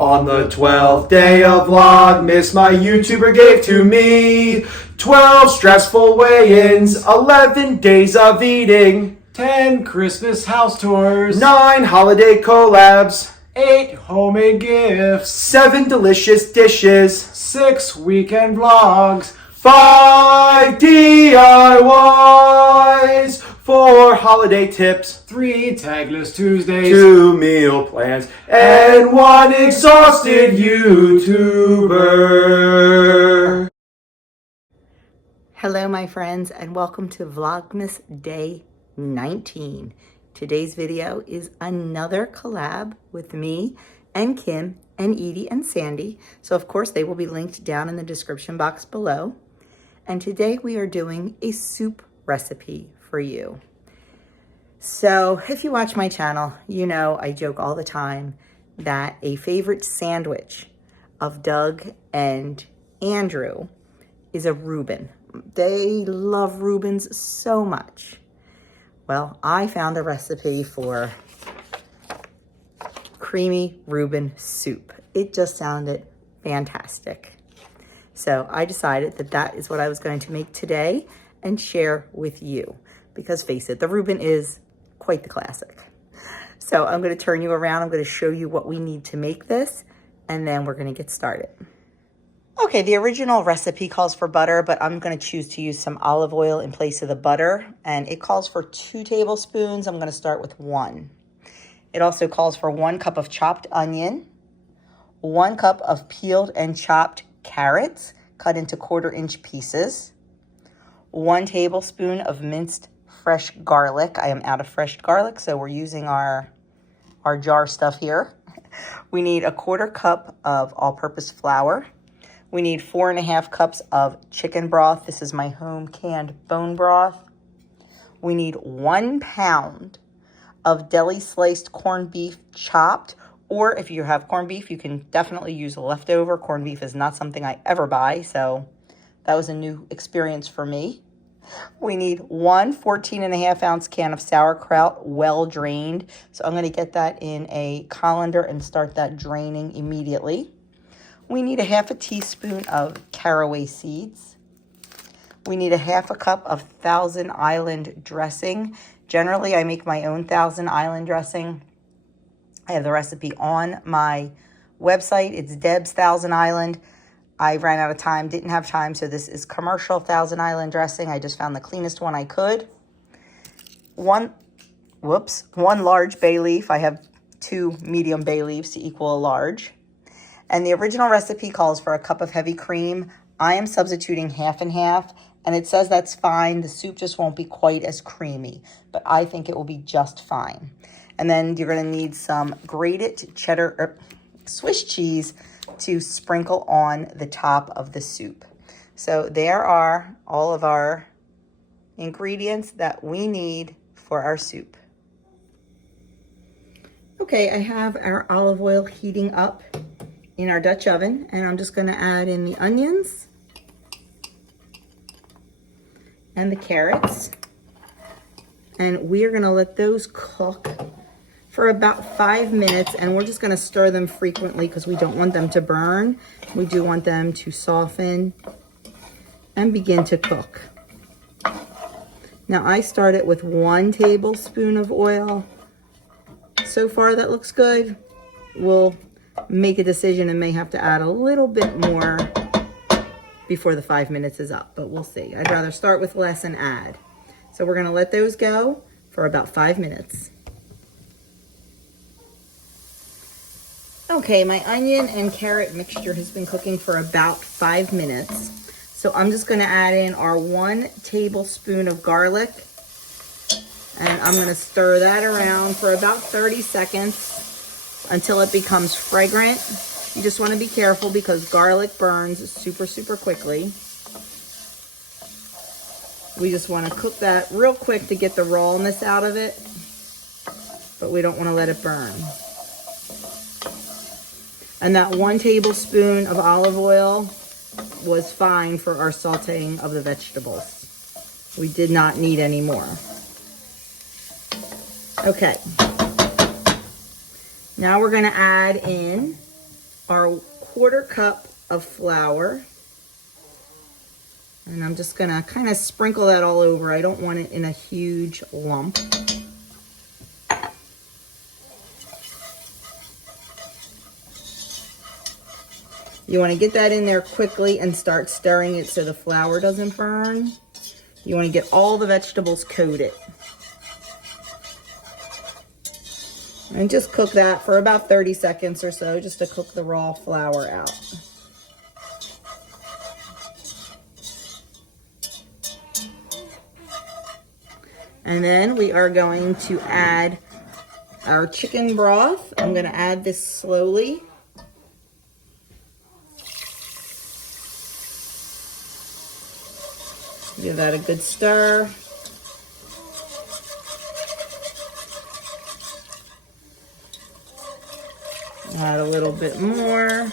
On the 12th day of Vlogmas, my YouTuber gave to me 12 stressful weigh-ins, 11 days of eating, 10 Christmas house tours, 9 holiday collabs, 8 homemade gifts, 7 delicious dishes, 6 weekend vlogs, 5 DIYs, 4 holiday tips, 3 tagless Tuesdays, 2 meal plans, and 1 exhausted YouTuber. Hello my friends and welcome to Vlogmas Day 19. Today's video is another collab with me and Kim and Edie and Sandy. So of course they will be linked down in the description box below. And today we are doing a soup recipe for you. So if you watch my channel, you know I joke all the time that a favorite sandwich of Doug and Andrew is a Reuben. They love Reubens so much. Well, I found a recipe for creamy Reuben soup. It just sounded fantastic. So I decided that that is what I was going to make today and share with you. Because face it, the Reuben is quite the classic. So I'm going to turn you around. I'm going to show you what we need to make this, and then we're going to get started. Okay, the original recipe calls for butter, but I'm going to choose to use some olive oil in place of the butter. And it calls for 2 tablespoons. I'm going to start with 1. It also calls for 1 cup of chopped onion, 1 cup of peeled and chopped carrots cut into 1/4-inch pieces, 1 tablespoon of minced fresh garlic. I am out of fresh garlic, so we're using our jar stuff here. We need 1/4 cup of all-purpose flour. We need 4.5 cups of chicken broth. This is my home canned bone broth. We need 1 pound of deli sliced corned beef chopped, or if you have corned beef, you can definitely use leftover. Corned beef is not something I ever buy, so that was a new experience for me. We need 1 14.5-ounce can of sauerkraut, well drained. So I'm going to get that in a colander and start that draining immediately. We need 1/2 teaspoon of caraway seeds. We need 1/2 cup of Thousand Island dressing. Generally, I make my own Thousand Island dressing. I have the recipe on my website. It's Deb's Thousand Island. I ran out of time, didn't have time, so this is commercial Thousand Island dressing. I just found the cleanest one I could. One large bay leaf. I have 2 medium bay leaves to equal a large. And the original recipe calls for 1 cup of heavy cream. I am substituting 1/2 and 1/2, and it says that's fine. The soup just won't be quite as creamy, but I think it will be just fine. And then you're going to need some grated cheddar or Swiss cheese to sprinkle on the top of the soup. So there are all of our ingredients that we need for our soup. Okay, I have our olive oil heating up in our Dutch oven, and I'm just going to add in the onions and the carrots, and we are going to let those cook for about 5 minutes, and we're just going to stir them frequently because we don't want them to burn. We do want them to soften and begin to cook. Now I started with 1 tablespoon of oil. So far that looks good. We'll make a decision and may have to add a little bit more before the 5 minutes is up, but we'll see. I'd rather start with less and add. So we're going to let those go for about 5 minutes. Okay, my onion and carrot mixture has been cooking for about 5 minutes. So I'm just going to add in our 1 tablespoon of garlic, and I'm going to stir that around for about 30 seconds until it becomes fragrant. You just want to be careful because garlic burns super quickly. We just want to cook that real quick to get the rawness out of it, but we don't want to let it burn. And that 1 tablespoon of olive oil was fine for our sauteing of the vegetables. We did not need any more. Okay. Now we're going to add in our 1/4 cup of flour. And I'm just gonna kind of sprinkle that all over. I don't want it in a huge lump. You want to get that in there quickly and start stirring it so the flour doesn't burn. You want to get all the vegetables coated. And just cook that for about 30 seconds or so, just to cook the raw flour out. And then we are going to add our chicken broth. I'm going to add this slowly. Give that a good stir. Add a little bit more.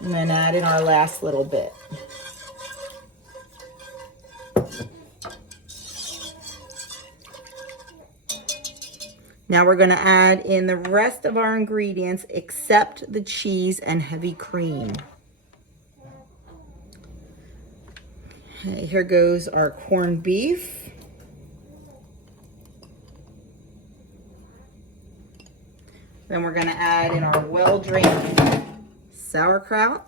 And then add in our last little bit. Now we're going to add in the rest of our ingredients except the cheese and heavy cream. Okay, here goes our corned beef. Then we're going to add in our well-drained sauerkraut,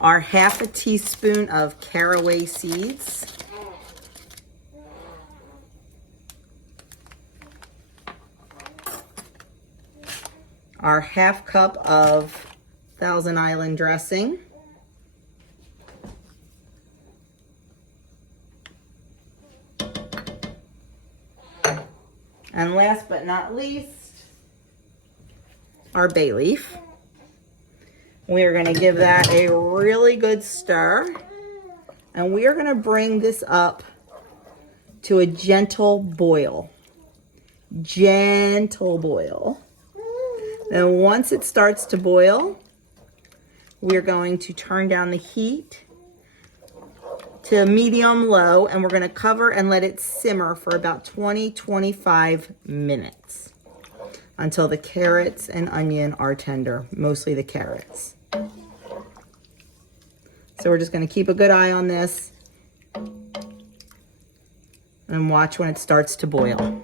our 1/2 teaspoon of caraway seeds, our 1/2 cup of Thousand Island dressing, and last but not least, our bay leaf. We are going to give that a really good stir, and we are going to bring this up to a gentle boil. Gentle boil. Then once it starts to boil, we're going to turn down the heat to medium low, and we're going to cover and let it simmer for about 20-25 minutes until the carrots and onion are tender, mostly the carrots. So we're just going to keep a good eye on this and watch when it starts to boil.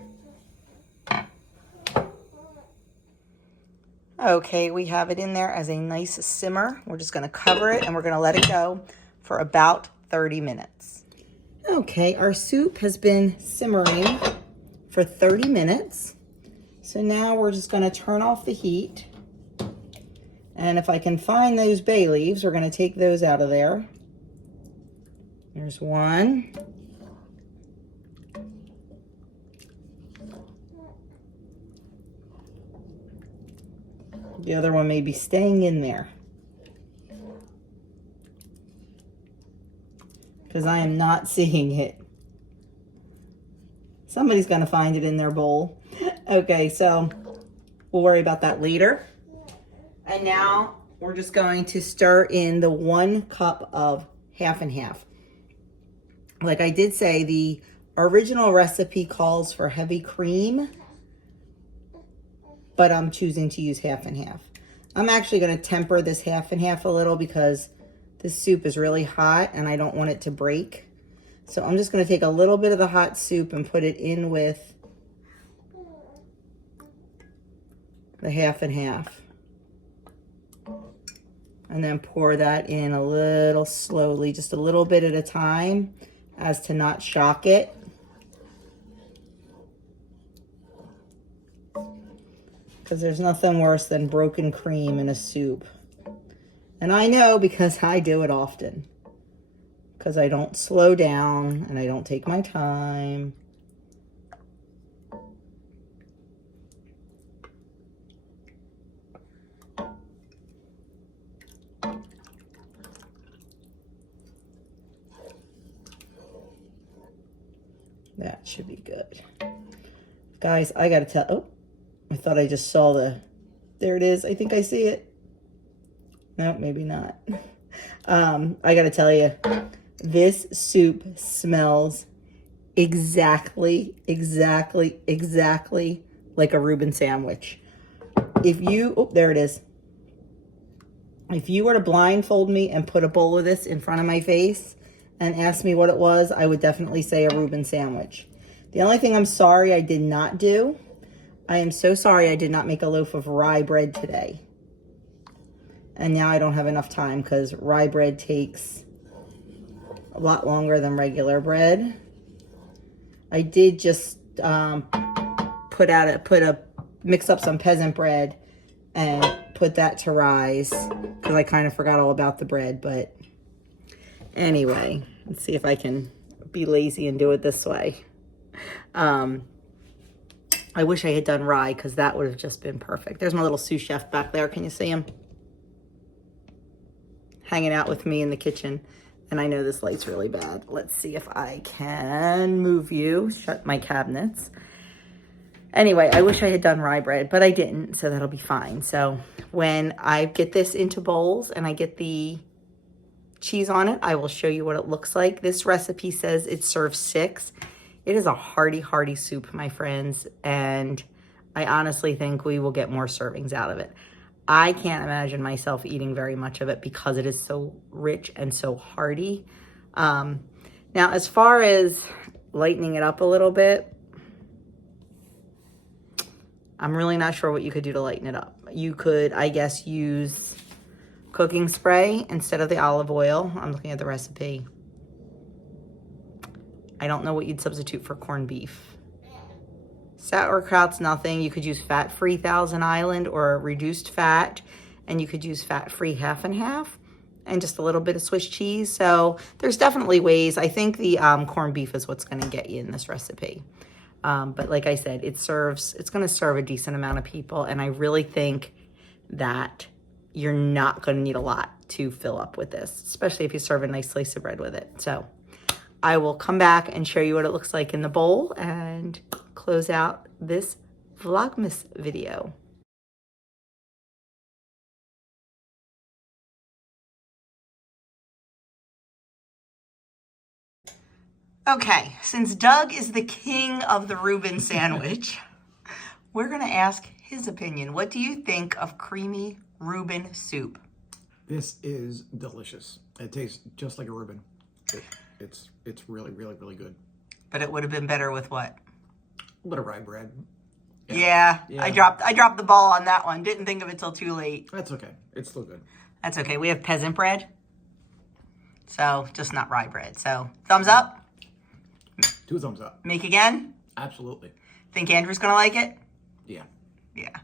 Okay, we have it in there as a nice simmer. We're just going to cover it and we're going to let it go for about 30 minutes. Okay, our soup has been simmering for 30 minutes. So now we're just going to turn off the heat. And if I can find those bay leaves, we're going to take those out of there. There's one. The other one may be staying in there, because I am not seeing it. Somebody's going to find it in their bowl. Okay, so we'll worry about that later. And now we're just going to stir in the 1 cup of 1/2 and 1/2. Like I did say, the original recipe calls for heavy cream, but I'm choosing to use 1/2 and 1/2. I'm actually going to temper this 1/2 and 1/2 a little because this soup is really hot and I don't want it to break. So I'm just going to take a little bit of the hot soup and put it in with the 1/2 and 1/2. And then pour that in a little slowly, just a little bit at a time, as to not shock it. Because there's nothing worse than broken cream in a soup. And I know, because I do it often. Because I don't slow down and I don't take my time. That should be good. Guys, I gotta tell, oh, I thought I just saw there it is. I think I see it. No, maybe not. I gotta tell you, this soup smells exactly like a Reuben sandwich. If you, oh, there it is. If you were to blindfold me and put a bowl of this in front of my face and ask me what it was, I would definitely say a Reuben sandwich. The only thing I'm sorry I did not do, I am so sorry I did not make a loaf of rye bread today. And now I don't have enough time because rye bread takes a lot longer than regular bread. I did just mix up some peasant bread and put that to rise because I kind of forgot all about the bread. But anyway, let's see if I can be lazy and do it this way. I wish I had done rye because that would have just been perfect. There's my little sous chef back there. Can you see him? Hanging out with me in the kitchen. And I know this light's really bad. Let's see if I can move you, shut my cabinets. Anyway, I wish I had done rye bread, but I didn't, so that'll be fine. So when I get this into bowls and I get the cheese on it, I will show you what it looks like. This recipe says it serves 6. It is a hearty, hearty soup, my friends, and I honestly think we will get more servings out of it. I can't imagine myself eating very much of it because it is so rich and so hearty. Now, as far as lightening it up a little bit, I'm really not sure what you could do to lighten it up. You could, I guess, use cooking spray instead of the olive oil. I'm looking at the recipe. I don't know what you'd substitute for corned beef. Sauerkraut's nothing. You could use fat-free Thousand Island or reduced fat, and you could use fat-free half and half, and just a little bit of Swiss cheese. So there's definitely ways. I think the corned beef is what's going to get you in this recipe. But like I said, it's going to serve a decent amount of people, and I really think that you're not going to need a lot to fill up with this, especially if you serve a nice slice of bread with it. So I will come back and show you what it looks like in the bowl and close out this Vlogmas video. Okay, since Doug is the king of the Reuben sandwich, we're going to ask his opinion. What do you think of creamy Reuben soup? This is delicious. It tastes just like a Reuben. It's really, really, really good. But it would have been better with what? A little rye bread. Yeah. I dropped the ball on that one. Didn't think of it till too late. That's okay. It's still good. That's okay. We have peasant bread. So, just not rye bread. So, thumbs up? 2 thumbs up. Make again? Absolutely. Think Andrew's going to like it? Yeah. Yeah.